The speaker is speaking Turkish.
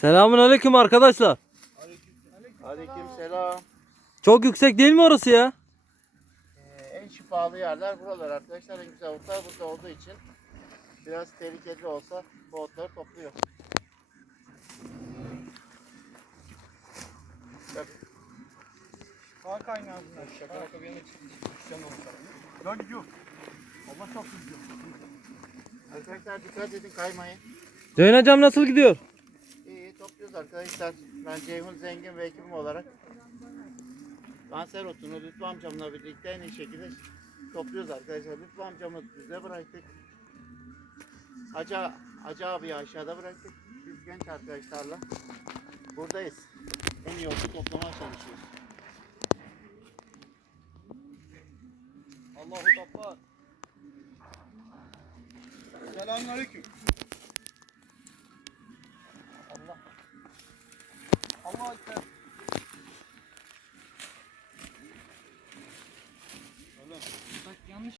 Selamun aleyküm arkadaşlar. Aleyküm selam. Çok yüksek değil mi orası ya? Ee, en şifalı yerler buralar arkadaşlar. En güzel otlar burada olduğu için biraz tehlikeli olsa bu otları topluyor. Bak, Kağ kaynağından şaka şaka bir yana Ya gidiyor. Allah çok gidiyor. Arkadaşlar dikkat edin kaymayın. Döneceğim nasıl gidiyor? Topluyoruz arkadaşlar. Ben Ceyhun Zengin ve ekibim olarak kanser otunu Lütfü amcamla birlikte en iyi şekilde topluyoruz arkadaşlar. Lütfü amcamı bize bıraktık. Hacı, Hacı abiyi aşağıda bıraktık. Biz genç arkadaşlarla buradayız. En iyi otu toplamaya çalışıyoruz. Allahu Tekber. Selamünaleyküm. Allah. Allah Ekber.